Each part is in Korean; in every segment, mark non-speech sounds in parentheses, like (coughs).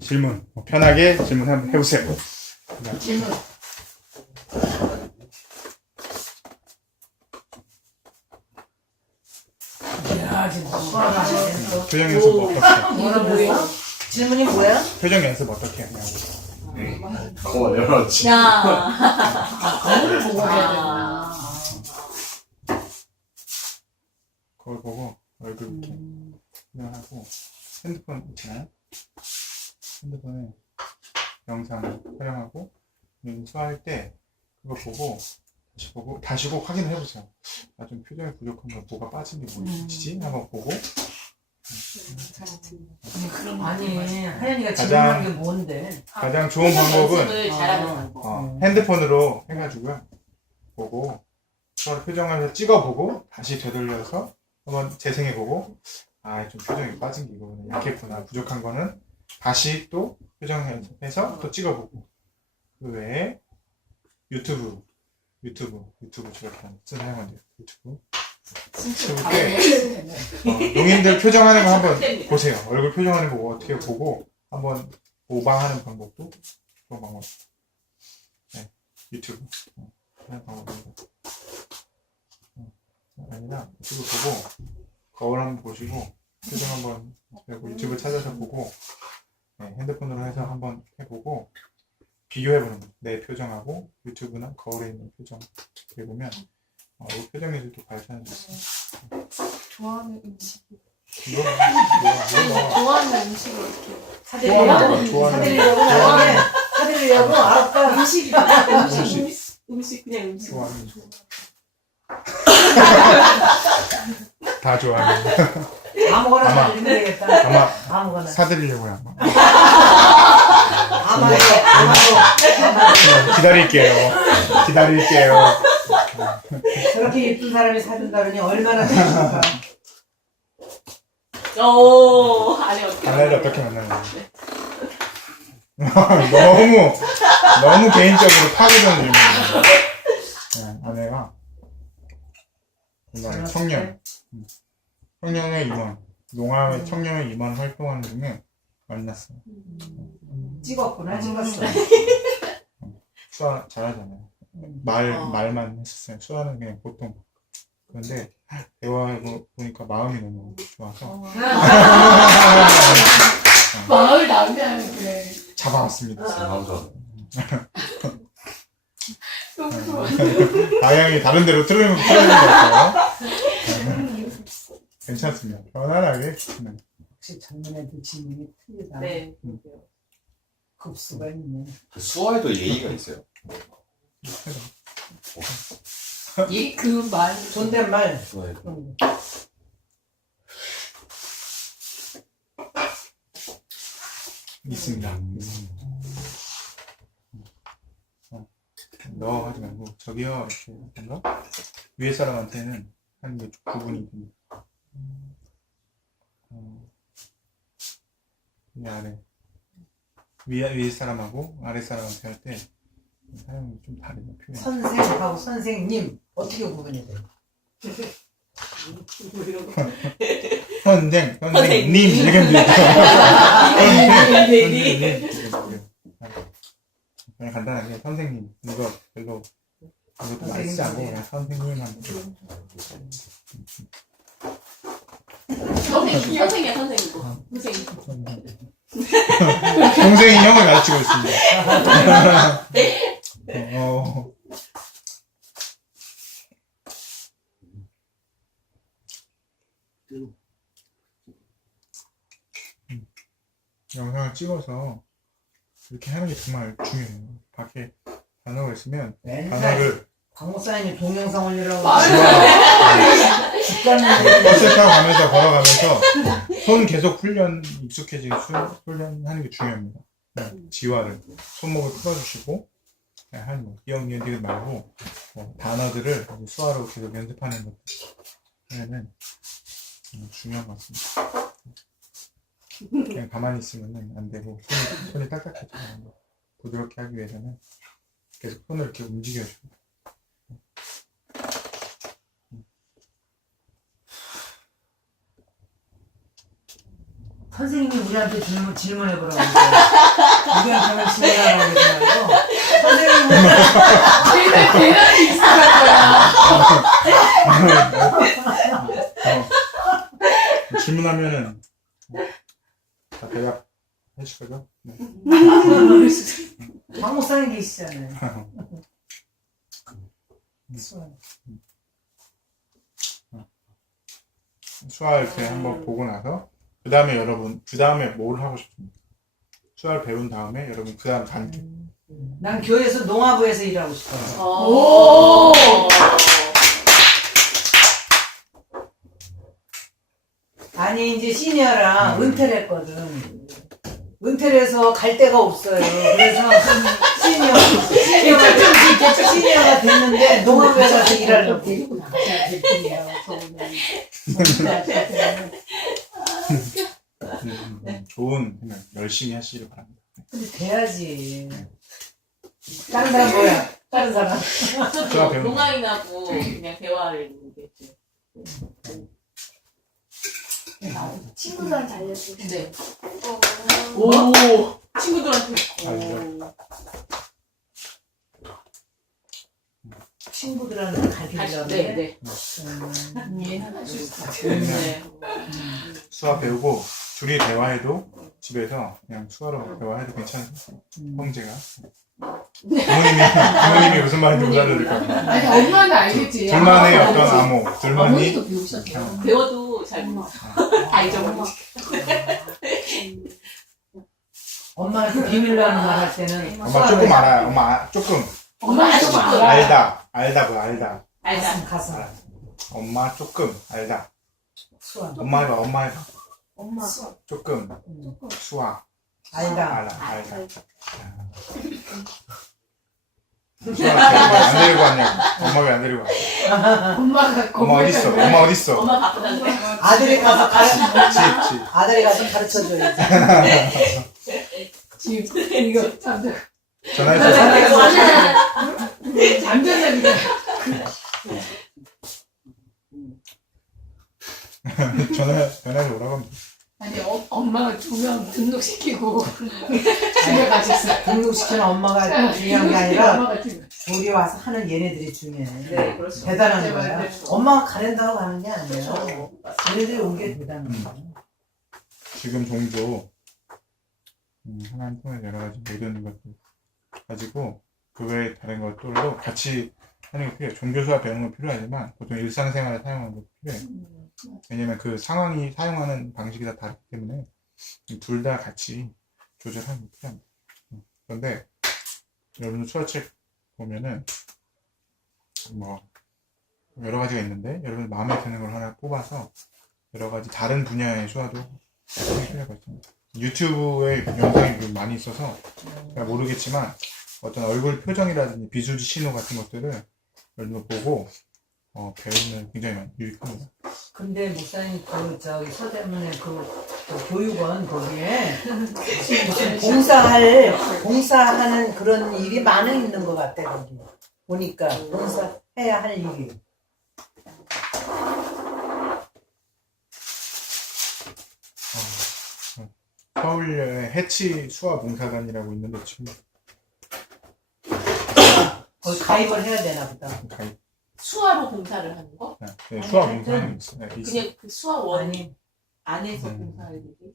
질문 뭐 편하게 질문 한번 해보세요. 질문. 야, 하셨어. 표정 연습 어떻게? 뭐라 뭐예요? 질문이 뭐야? 표정 연습 어떻게 하냐고. 어, 열었지. 야. 그걸 보고 해야 아. 되나? 거울 보고 얼굴 이렇게 표현하고 핸드폰 있잖아요. 핸드폰에 영상 촬영하고 수화할 때 그거 보고 다시 보고 다시 꼭 확인을 해보세요. 나 좀 표정이 부족한 거 뭐가 빠진 게 뭐지? 한번 보고 아니, 하연이가 가장- 질문한 게 뭔데? 가장 좋은 방법은 연습을 잘하는 방법. 어, 핸드폰으로 해가지고요. 보고 서로 표정을 찍어보고 다시 되돌려서 한번 재생해보고 아 좀 표정이 빠진 게 이거는 약했구나 부족한 거는 다시 또 표정 연습해서 또 찍어보고. 그 외에 유튜브 유튜브 유튜브 저렇게 사용하면 돼요 유튜브. 때 어, 농인들 표정하는 거 한번 (laughs) 보세요. 얼굴 표정하는 거 어떻게 보고 한번 모방하는 방법도 좋은 방법. 네, 유튜브. 어, 그런 방법입니다. 어, 아니라 유튜브 보고 거울 한번 보시고 표정 한번 그리고 유튜브 찾아서 보고 네, 핸드폰으로 해서 한번 해보고 비교해보는. 내 표정하고 유튜브나 거울에 있는 표정 해보면 어, 이 표정 예술도 발전할 수 있어요 좋아하는 음식. 이거 이거 좋아하는 음식을 어떻게? 좋아하는 거 좋아하는 사드리려고 나중에 사드리려고 알았다. 음식. (laughs) 음식. 음식. 음식 그냥 음식. 좋아하는 (laughs) 다 좋아하는 (laughs) 아무거나 아마- 사드리면 되겠다. 아마 아무거나. 사드리려고요 아마 아마도, 아마도, 아마도. 기다릴게요 기다릴게요 저렇게 예쁜 사람이 사준다더니 얼마나 좋을까. 오, 아니 어떻게? 아내를 어떻게 만나는 (laughs) 너무 너무 개인적으로 파괴되는 질문이에요 네, 아내가 옛날에 청년 음, 청년의 임원 농아의 청년의 임원 활동하는 중에 만났어요 찍었구나, 찍었어. (laughs) 수화 잘하잖아요 말 어. 말만 했었어요 수화는 그냥 보통 그런데 대화해 보니까 마음이 너무 좋아서 (laughs) 마을 나면 그래. 잡아왔습니다 남자. 너무 좋아. 방향이 다른 데로 틀어는 틀어는 것 같아요. 괜찮습니다. 편안하게. 네. 역시 젊은 애들 질문이 틀리다. 네. 급수가 있네. 수화에도 예의가 있어요. 이 그 말 존댓말. 수화에도. 응. 있습니다. 있습니다. 어, 너 하지 말고 저기요 이렇게 뭔가 위에 사람한테는 하는 게 구분이 됩니다. 어, 위 아래 위 위에 사람하고 아래 사람한테 할 때 사용이 좀 다르죠 표현. 선생하고 선생님. 어떻게 구분이 돼? (laughs) 선생, 선생님 선생님. 이렇게 하면 되죠. 네, 선생님. 그냥 간단하게 선생님 이거 별로 이것도 쓰지 않고 그냥 선생님 돼요. 선생님, 선생이야 선생이고. 선생님. (laughs) 동생이 형을 가르치고 있습니다. (laughs) 어, 음. 영상을 찍어서 이렇게 하는 게 정말 중요해요. 밖에 단어가 있으면 맨날 단어를 박 목사님이 동영상 올리라고. 지워. 죽겠는데. 버스 타고 가면서 걸어가면서 손 계속 훈련 익숙해지게 수- 훈련하는 게 중요합니다. 그냥 지화를 손목을 풀어주시고 그냥 하는 거 기억 디귿 말고 뭐 단어들을 이제 수화로 계속 연습하는 것 하면은 음, 중요한 것 같습니다. 그냥 가만히 있으면 안 되고 손이, 손이 딱딱해져요. 부드럽게 하기 위해서는 계속 손을 이렇게 움직여주고 선생님이 우리한테 질문, 질문해보라고 그러는데 우리한테는 질문하라고 말고 선생님은 걔는 걔는 익숙할 거야. 어. 질문하면은 다 대답 해줄 거죠? 네. 박 목사님 계시잖아요. 수원. 수화 이렇게 한번 보고 나서 그 다음에 여러분 그 다음에 뭘 하고 싶습니까? 수화를 배운 다음에 여러분 그 다음 단계 난 교회에서 농화부에서 일하고 싶어요. 오. 아니 이제 시니어랑 은퇴를 했거든. 은퇴를 해서 갈 데가 없어요. 그래서 시니어 시니어가 시니어가 됐는데 농화부에 가서 일하려고. 음, 음, 좋은 생각 열심히 하시길 바랍니다. 근데 돼야지. 다른 사람 뭐야? 다른 사람. 수화 배우는 동아인하고 그냥 대화를 이렇게 친구들한테 알려주고. 네. 오. 친구들한테 알죠. 친구들한테 오. 가르치려고. 네, 네. 음. 있을 것 같아. 네. 수화 배우고 둘이 대화해도 집에서 그냥 수화로 대화해도 괜찮아요. 형제가 부모님이 부모님이 무슨 말인지 못 알아들 것 같아요. 아니 엄마는 알겠지. 둘만의 어떤. 암호, 둘만이 어머니도 배우셨죠. 배워도 잘 몰라. (laughs) 다 잊어버리지. (laughs) 엄마한테 비밀로 하는 말 할 때는 엄마 조금 알아요. 엄마 아- 조금 엄마 아직 알아. 알다 알다 뭐 알다 알다. 가슴 가슴 알아. 엄마 조금 알다. 수완 엄마 해봐 엄마 해봐 엄마. 조금 음. 수화 알다 알아 알다. 수화 안 데리고 왔냐고. 엄마 왜 안 데리고 왔어? 엄마가 엄마 어디 있어? 엄마 어디 있어? 엄마 바쁘다는데. 아들이 가서 가르 집 집. 아들이 가서 가르쳐 줘야지 (laughs) 지금 이거 잠들 전화해서 그냥. (laughs) 전화 전화해서 오라고 돼. 아니 어, 엄마가 두 명 등록시키고 (laughs) 집에 가셨어요. 등록시키는 엄마가 중요한 게 아니라 엄마가 지금 우리 와서 하는 얘네들이 중요해 네, 그렇죠. 대단한 네, 거야. 엄마가 가른다고 가는 게 아니에요 그렇죠. 얘네들이 온 게 대단한 거야 지금 종교 음, 하나님 통해 여러 가지 모든 것들 가지고 그 외에 다른 것들도 같이 하는 게 필요해요. 종교 수업 배우는 건 필요하지만 보통 일상생활에 사용하는 것도 필요해요. 왜냐면 그 상황이 사용하는 방식이 다 다르기 때문에 둘 다 같이 조절하는 게 필요합니다. 음, 그런데 여러분 수화책 보면은 뭐 여러 가지가 있는데 여러분 마음에 드는 걸 하나 뽑아서 여러 가지 다른 분야의 수화도 해볼 필요가 있습니다. 유튜브에 영상이 좀 많이 있어서 잘 모르겠지만 어떤 얼굴 표정이라든지 비수지 신호 같은 것들을 보고 어, 배우면 굉장히 유익합니다. 근데 목사님 그 저기 서대문에 그, 그 교육원 거기에 무슨 봉사할 봉사하는 그런 일이 많이 있는 것 같아 거기 보니까 봉사해야 할 일이 서울에 해치 수화 봉사단이라고 있는데 지금 거기 가입을 해야 되나 보다 가입 수화로 봉사를 하는 거? 네, 수화 봉사는 있어요. 네, 있어요. 그냥 그 수화원 아니 안에서 음. 봉사를 되게.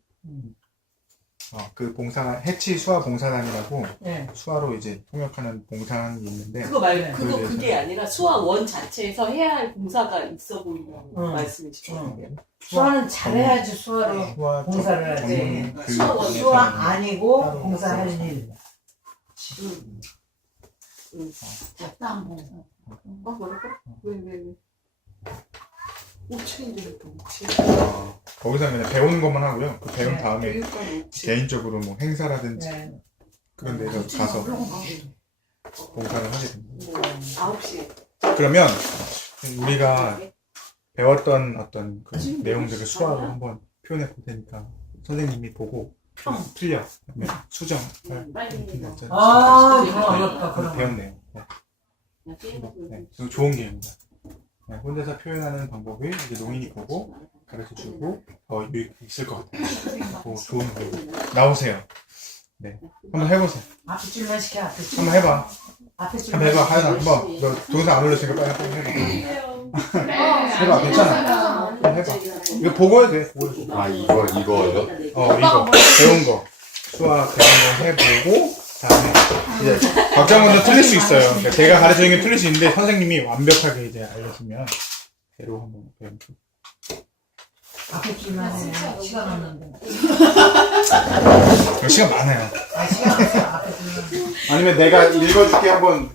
어, 그 봉사 해치 수화 봉사단이라고 네. 수화로 이제 통역하는 봉사단이 있는데 그거 말고 네. 그거 그래서- 그게 아니라 수화원 자체에서 해야 할 봉사가 있어 보이는 응. 말씀이시죠. 응. 수화는 잘해야지 수화로 수화 봉사를 하지. 전문 그 수화원, 수화 봉사는 아니고 따로 봉사할 있어요. 일 응. 잡다한 봉사. 어 뭐라고? 왜 왜 왜? 오천인데 또 오천. 어, 거기서 그냥 배우는 것만 하고요. 그 배운 네. 다음에 교육관 오천. 개인적으로 뭐 행사라든지 네. 그런 데서 가서 봉사를 하게 됩니다. 뭐 아홉 시. 그러면 우리가 배웠던 어떤 그 지금 내용들을 수화로 아. 한번 표현해 볼 테니까 선생님이 보고 좀 틀려 그러면 수정 음, 빨리 해요. 아 그럼 어렵다 그럼 배운 내용 네, 네. 이거 좋은 게임입니다 네, 혼자서 표현하는 방법을 이제 농인이 보고 가르쳐 주고 더 유익 있을 것 같아요. 뭐 좋은 거 나오세요. 네, 한번 해보세요. 앞에 줄만 시켜 앞에 줄. 한번 해봐. 앞에 줄만. 한번 해봐. 하연아, 한번 너 동영상 안 올렸으니까 빨리 한번 해봐. 해봐, 괜찮아. 한번 해봐. 이거 보고 해도 돼. 보고 해도 돼. 아 이거 이거요? 어, 이거 배운 거 수학 배운 거 해보고 이제 먼저 틀릴 수 있어요. 그러니까 제가 가르치는 게 틀릴 수 있는데 선생님이 완벽하게 이제 알려주면 대로 한번 배우면 앞에 줄만 해. 시간 없는데. 시간 많아요. 아 시간 없어. 앞에 줄만. 아니면 내가 읽어줄게 한번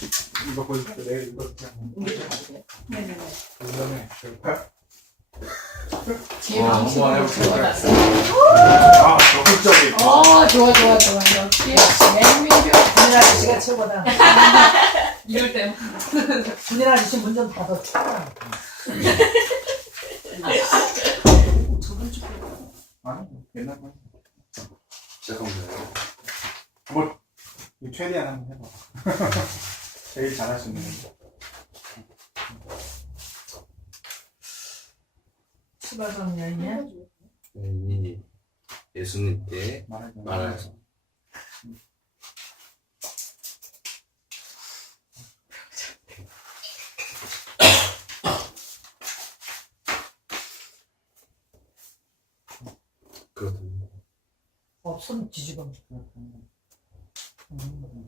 이거 보여줄게. 내가 읽어줄게 한번. 네네네. 그다음에 그 어, 방식으로 한번 해볼게요. 적어놨어. 아, 적극적인. 어, 좋아, 좋아, 좋아. 역시 맹민규. 준일 아저씨가 최고다. (laughs) 이럴 때. 준일 아저씨 문 좀 닫아. 아니, 옛날 거. 잠깐만요. 뭐, 최대한 한번 해봐. (laughs) 제일 잘할 수 있는 거. 이 예수님께 말하자. 그렇군요. 어, 손 뒤집어. 음.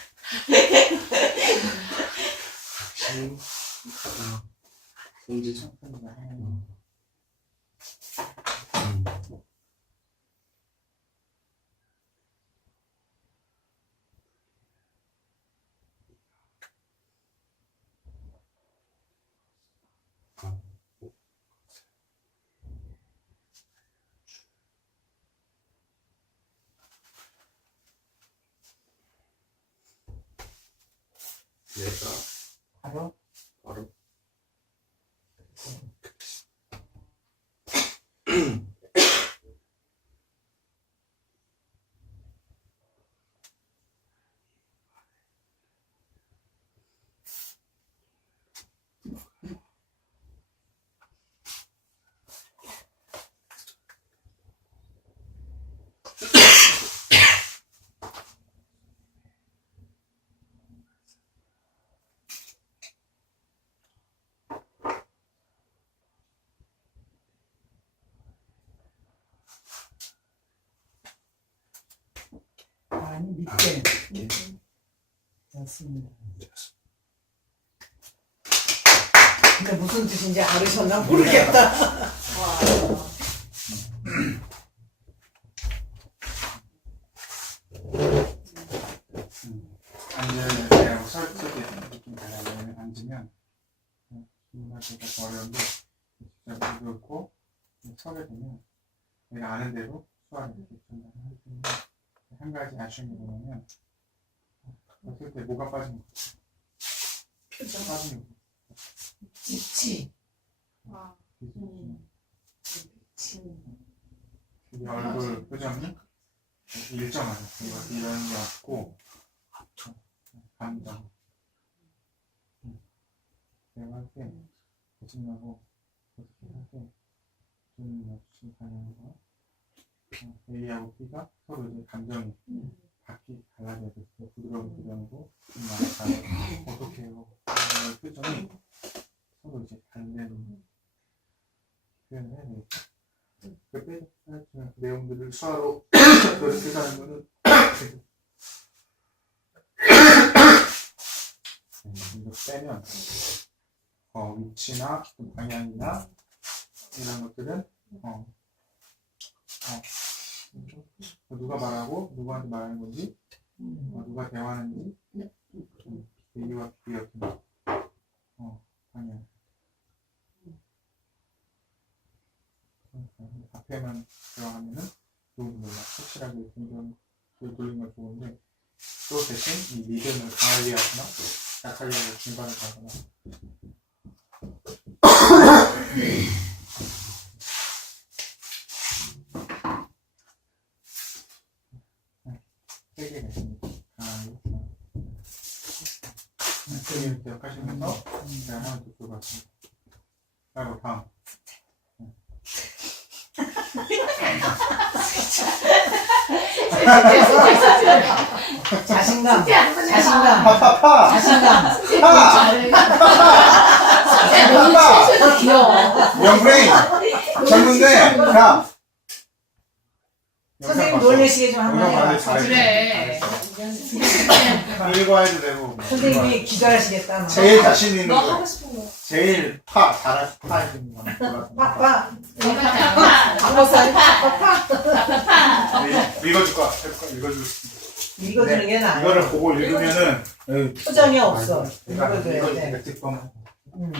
신, 어, 손지 음. 음. 내 아니 밑에 이렇게. 맞습니다. 근데 무슨 뜻인지 알으셨나 모르겠다. (laughs) 앉으면 그냥 설 때 느낌 달라면 앉으면 정말 되게 어려운데 진짜 무겁고 서게 되면 내가 아는 대로 수학을 이렇게 전달을 할 텐데 한 가지 아쉬운 게 뭐냐면 어떨 때 뭐가 빠진 거 표정 빠지는 거 지치. 이 얼굴 표정이 일정하죠. 이거 이런 게 없고 감정. 음. 내가 할때 거짓말하고 어떻게 할때 좀 없이 가는 거. 어, A하고 B가 서로 이제 감정이 바뀌 달라져야 돼. 부드러운 좀 많이 가는 어떻게 해요? 어, 표정이 서로 이제 반대로 표현을 해야 되겠다. 그 빼, 그 내용들을 수화로 그렇게 하는 거는 네, 이거 빼면 어, 위치나 또 방향이나 이런 것들은 어, 어, 누가 말하고 누구한테 말하는 건지 어, 누가 대화하는지 좀 얘기와 비교 어, 방향 앞에만 들어가면은 좋은 몰라 확실하게 공전 돌리는 건 좋은데 또 대신 이 리듬을 강하게 하거나 약하게 하거나 중간에 가거나 (coughs) 세 개가 있습니다. 강하게 선생님 기억하시면서 제가 하나 더 들어봤습니다. 아이고 다음 자신감, 자신감, 파파파 자신감. 더 귀여워. 영브레인 젊은데 야 선생님 놀래시게 좀 영상 한번 많이 해요. 잘했어 그래. 읽어야지 되고 선생님이 기절하시겠다. 제일 자신 있는 너 거 하고 싶은 거. 제일 파 잘할 파 해주는 거 빠빠. 파파. 읽어줄 거야 읽어줄 읽어주는 게 나아. 이거를 보고 읽으면은 표정이 없어. 내가 읽어줘야 돼. 음.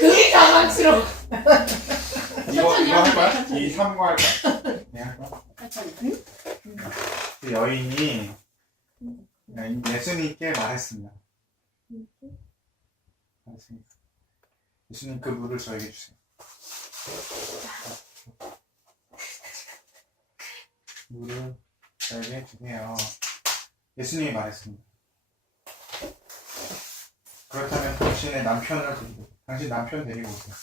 그게 당황스러워. (laughs) 이거 이거 할 거야? 이 3거 할 거야? 네할 거야? 그 여인이 예수님께 말했습니다. 말했습니다. 예수님 그 물을 저에게 주세요. 물을 저에게 주세요. 예수님이 말했습니다. 그렇다면 당신의 남편을 데리고, 당신 남편 데리고 오세요.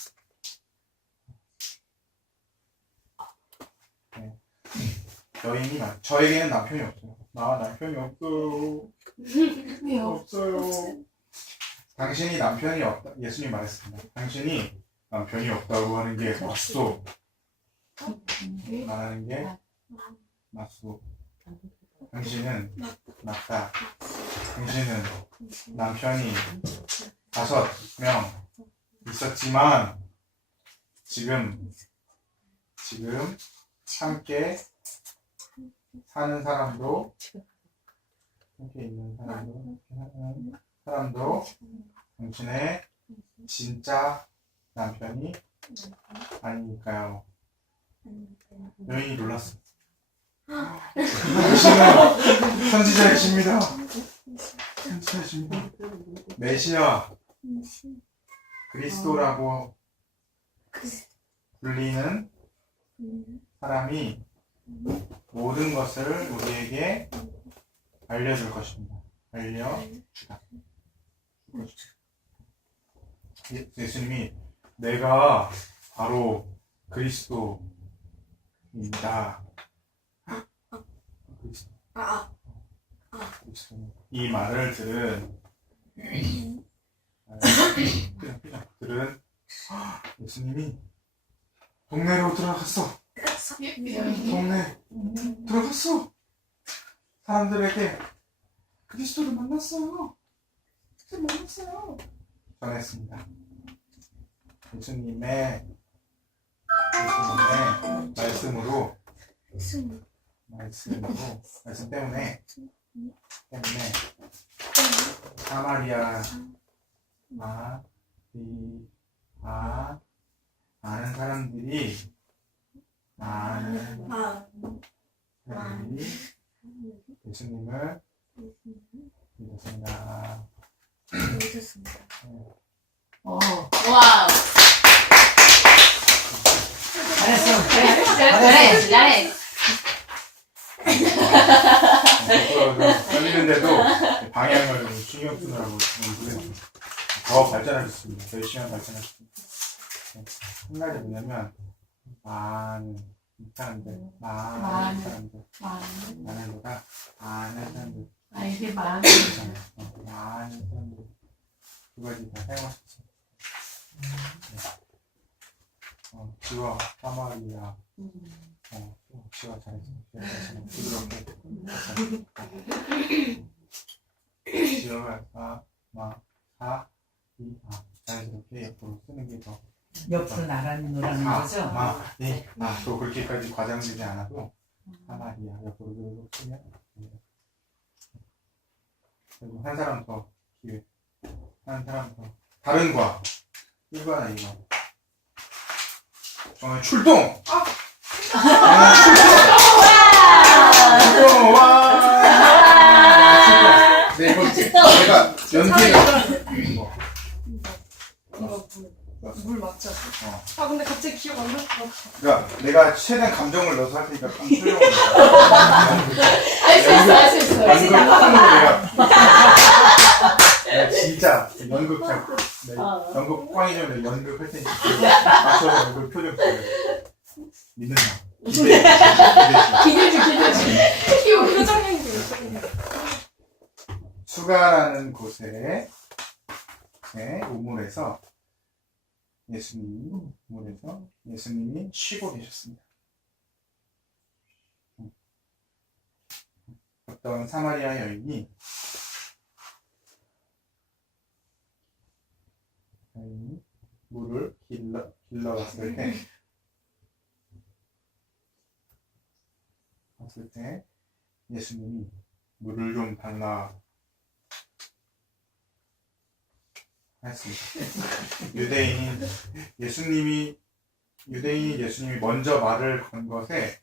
여인이 말, 저에게는 남편이 없어요. 나 남편이 없어요. (laughs) 왜요? 없어요. 당신이 남편이 없다. 예수님 말했습니다. 당신이 남편이 없다고 하는 게 맞소. 말하는 게 맞소. 당신은 맞다. 당신은 남편이 다섯 명 있었지만 지금 지금 함께 사는 사람도 함께 있는 사람도 사는 사람도 당신의 진짜 남편이 아니니까요. 여인이 놀랐어. 당신은 선지자이십니다. 선지자이십니다. 메시아 그리스도라고 불리는 사람이 모든 것을 우리에게 알려줄 것입니다. 알려주다. 예- 예수님이 내가 바로 그리스도입니다. 그리스도. 그리스도. 이 말을 들은 들은 예수님이 동네로 들어갔어. 동네. 들어갔어. 사람들에게. 그리스도를 만났어요. 그리스도 만났어요. 전했습니다. 예수님의 예수님의 말씀으로. 말씀으로. 말씀 때문에. 때문에. 사마리아. 마리아. 많은 사람들이 사람들이 예수님을 믿었습니다. 어. 와우. 잘했어. 잘해, 잘해. 떨리는데도 방향을 신경 쓰느라고 더 발전하겠습니다. 더 열심히 발전하겠습니다. 한 가지 뭐냐면 많은 사람들, 많은 많은. 사람들, 많은, 많은보다 많은 사람들, 아, 이게 많은. 있잖아요. 어, 많은 사람들 두 가지 다 사용할 수 있어요. 네. 어, 지와 사마리아 어, 지와 잘했어. 잘했어. 부드럽게. 지와가 사, 마, 사, 이, 아. 자연스럽게 옆으로 쓰는 게 더. 옆으로 나란히 놓으라는 아, 거죠? 아, 네. 아, 또 그렇게까지 과장되지 않아도 사마리아 옆으로 계속 쓰면 돼요. 그리고 한 사람 더 기회. 한 사람 더. 다른 과. 1과 2과. 정말 출동! 아! 출동! 출동! 와! 네, 이거 제가 연기를. 뭐, 이거 물, 물 맞죠? 어. 아 근데 갑자기 기억 안 나. 그러니까 내가 최대한 감정을 넣어서 할 테니까 좀 설명을 (laughs) 알수 있어, 알 수 있어. 연극 내가 내가 진짜 연극 腔내 어. 연극 꽝이면 내가 연극 할 테니까 맞춰서 얼굴 표정 보여 믿는다 기대 기대 기대주, 기대주. 귀여워, 표정 연기. 수가라는 곳에 네, 우물에서 예수님이 우물에서 예수님이 쉬고 계셨습니다. 어떤 사마리아 여인이 여인이 물을 길러 길러왔을 때 왔을 때 예수님이 물을 좀 달라 유대인이 예수님이 유대인이 예수님이 먼저 말을 건 것에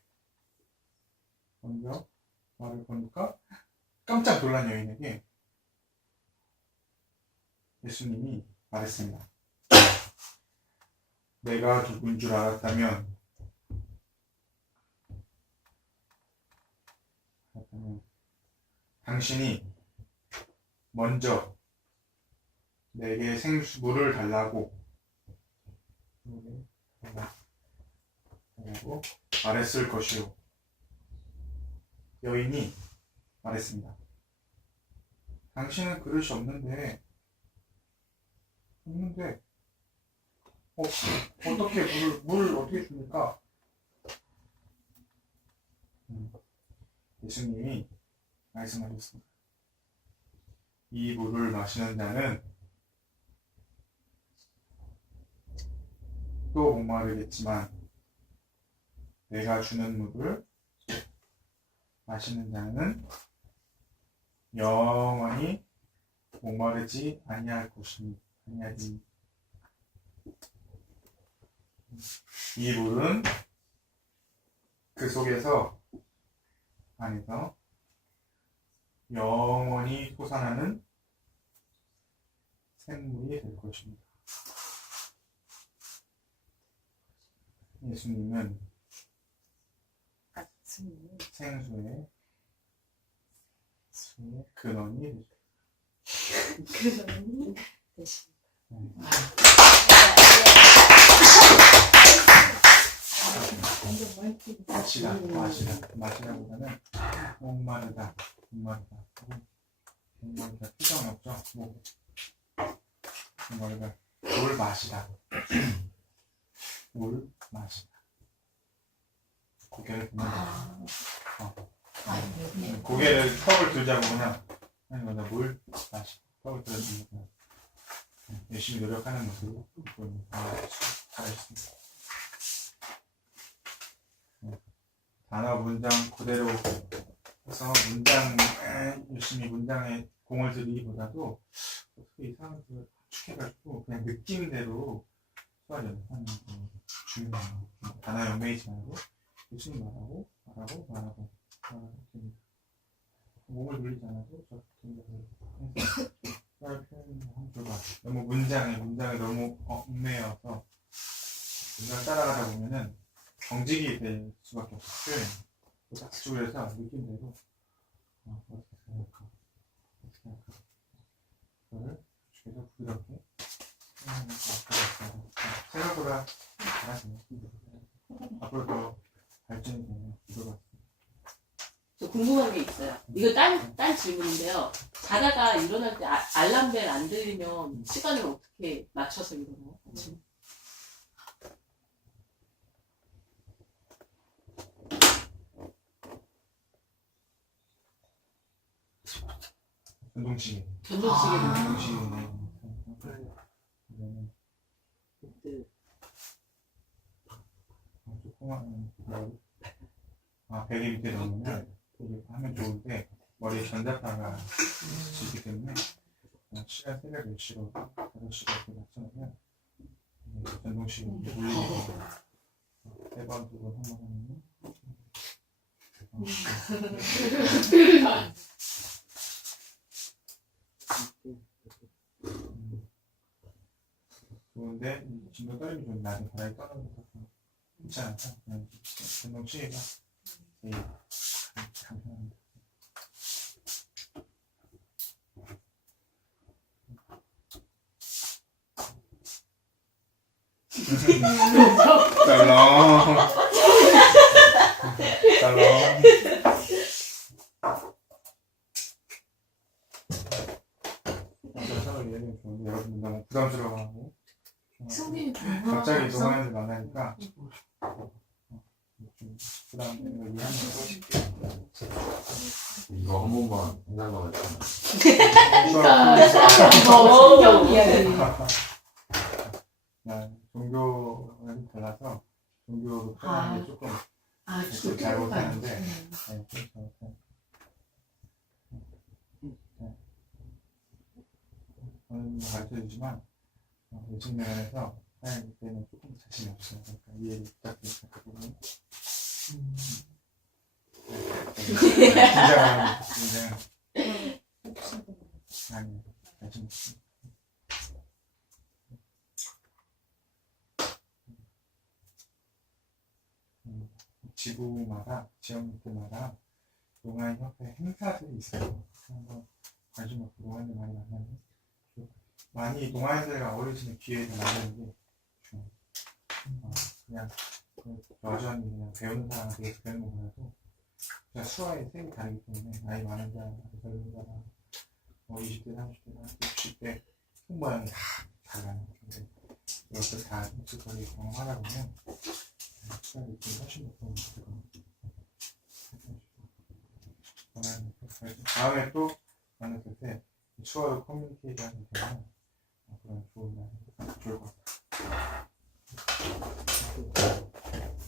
먼저 말을 거니까 깜짝 놀란 여인에게 예수님이 말했습니다. 내가 누군 줄 알았다면 당신이 먼저 내게 생수 물을 달라고 달라고 말했을 것이요. 여인이 말했습니다. 당신은 그릇이 없는데 없는데 어, 어떻게 물을 물을 어떻게 줍니까? 음, 예수님이 말씀하셨습니다. 이 물을 마시는 자는 또 목마르겠지만 내가 주는 물을 마시는 자는 영원히 목마르지 아니할 것이니 아니하니 이 물은 그 속에서 안에서 영원히 솟아나는 샘물이 될 것입니다. 예수님은 생수의 수의 근원이 되죠. 그러면 대신. 마시다, 마시다, 마시다보다는 목마르다, 목마르다, 목마르다 표정이 없죠. 뭐 목마르다, 물 마시다, 물 마시다. 고개를 보면 고개를 턱을 들자고 그냥 아니 나물 마시 턱을 들어주는 거 열심히 노력하는 모습을. 아, 잘하셨습니다. 네. 단어 문장 그대로 해서 문장 에, 열심히 문장에 공을 들이기보다도 어떻게 이상한 걸 축해가지고 그냥 느낌대로 수화를 하는 게 중요해요. 단어 연매이지 말고 열심히 말하고 말하고 말하고 말하고. 몸을 돌리지 않아도 저렇게 해서 잘 표현하면 좋을 것. 너무 문장에 문장이 너무 얽매여서 문장 따라가다 보면은 정직이 될 수밖에 없어요. 딱 그쪽에서 느낌대로 어, 어떻게 생각할까 어떻게 할까 그거를 그쪽에서 부드럽게 표현하는. 생각보다 잘하시네요. 앞으로 더 발전이 것 같아요. 저 궁금한 게 있어요. 이거 딴, 딴 질문인데요. 자다가 일어날 때 아- 알람벨 안 들리면 시간을 어떻게 맞춰서 일어나요? 아침에? 전동시계. 전동시계를 아. 전동시계 는 이거는 그 조그만 뭐, 아 베개 밑에 넣으면 되게 하면 좋은데 머리에 전자파가 지기 때문에 시간 새벽 10시로 5시로 이렇게 맞춰놓으면 이게 전동식으로 돌리고 세번 두번 한번 하면 (laughs) 좋은데 이 진도 떨림이 좀 나중에 바닥에 떨어져서 그렇지 않다 그냥 전동시계가 제일 간편합니다 딸랑 딸랑 서로 얘기해 좋은데 여러분들 너무 부담스러워하고 승빈이 갑자기 동아리를 만나니까 어, 좀 부담 때문에 이해하는 이거 한 번만 해달라고 했잖아. 거뭐 성경 이야기. 그냥 종교는 달라서 종교로 표현하는 게 조금 아, 좀잘 못하는데 음. 네, 좀 잘못해. 네. 저는 가르쳐 주지만 어, 요즘 면에서 하나님 때는 조금 자신이 없어요. 그러니까 이해를 부탁드립니다. 그 부분. 긴장하는 긴장. 아니 자신 없습니다. 음, 지구마다 지역들마다 동아인 협회 행사들이 있어요. 한번 관심 없고 동아인들 많이 만나면. 많이 기회를 만드는 게 중요해요. 어, 그냥 그 여전히 그냥 배우는 사람한테 배우는 것보다도 그냥 수화의 색이 다르기 때문에 나이 많은 사람, 젊은 사람, 뭐 20대, 30대, 60대 속 모양이 다 달라요. 근데 이것들 다 익숙하게 경험하다 보면 수화의 느낌이 훨씬 더 좋은 것 같아요. 다음에 또 만났을 때 수어로 커뮤니케이션 그런 좋은 날 좋을 것 같아요.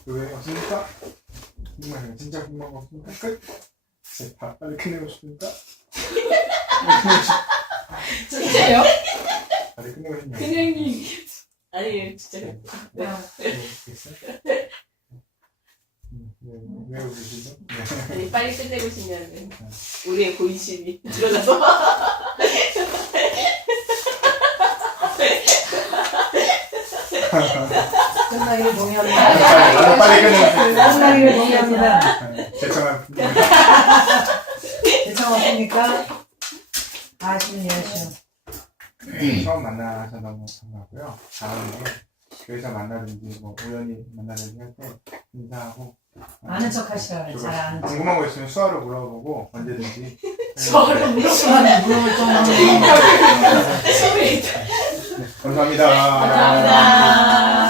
그왜 없습니까? 정말 진짜 궁금한 거 없습니까? 끝? 네, 다 빨리 끝내고 싶습니까? 진짜요? 빨리 끝내고 싶네요. 그냥이. 아니 진짜 네. 네. 네? 음, 네, 왜 웃으시죠? 네. 아니 빨리 끝내고 싶냐면 우리의 고인심이 드러나서 끝나기를 동의합니다. 빨리, 빨리 끝내고 끝나기를 동의합니다. (laughs) 네, 죄송한 대청 없습니까? 아시는 이하시오. 처음 만나서 너무 반갑고요. 다음에 교회에서 만나든지 뭐 우연히 만나든지 할 때 인사하고 아는 척 하시라. 잘 아는 척. 궁금한 거 있으면 수화로 물어보고 언제든지 물어보는 시간에 물어볼 정도로 소리. (laughs) 네, 감사합니다. 감사합니다.